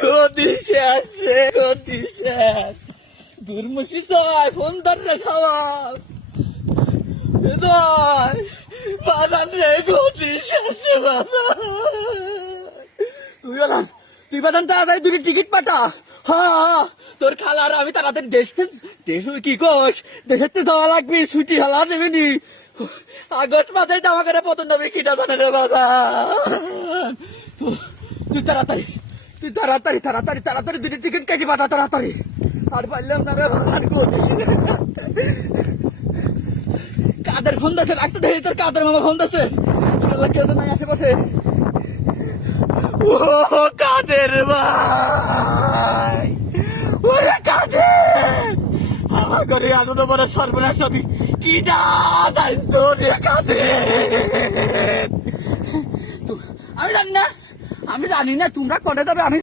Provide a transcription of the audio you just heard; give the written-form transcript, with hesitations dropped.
গতি শেষ রে, গতি শেষ। দুর্মুষি চাই ফোন ধরে খাওয়াব বাজান রে, গতি শেষ রে বাজান। তুই বাজান তাড়াতাড়ি দুটি টিকিট পাঠা। হ্যাঁ, তোর খালার আমি তাড়াতাড়ি দেশ কি কোষ, দেশের যাওয়া লাগবে, ছুটি হালা দেবেনি। আগস্ট মাসে জামা করে পতন দেবে কিটা জানে রে বাজান। তুই তাড়াতাড়ি তাড়াতাড়ি দুটি টিকিট কেটে পাঠা তাড়াতাড়ি। আর পারলাম না রে বাজান, কাদের ফোন দিয়েছে, রাখতে দেখি তোর কাদের মামা ফোন দিয়েছে। কেউ তো নাই আশেপাশে। ও কাদের ভাই, ওরে কাদের, আমার ঘরে আনন্দ বড় সর্বনাশ সবই কিটা দায়িত্ব রে কাদের। আমি জানি না তোমরা কনে যাবে। আমি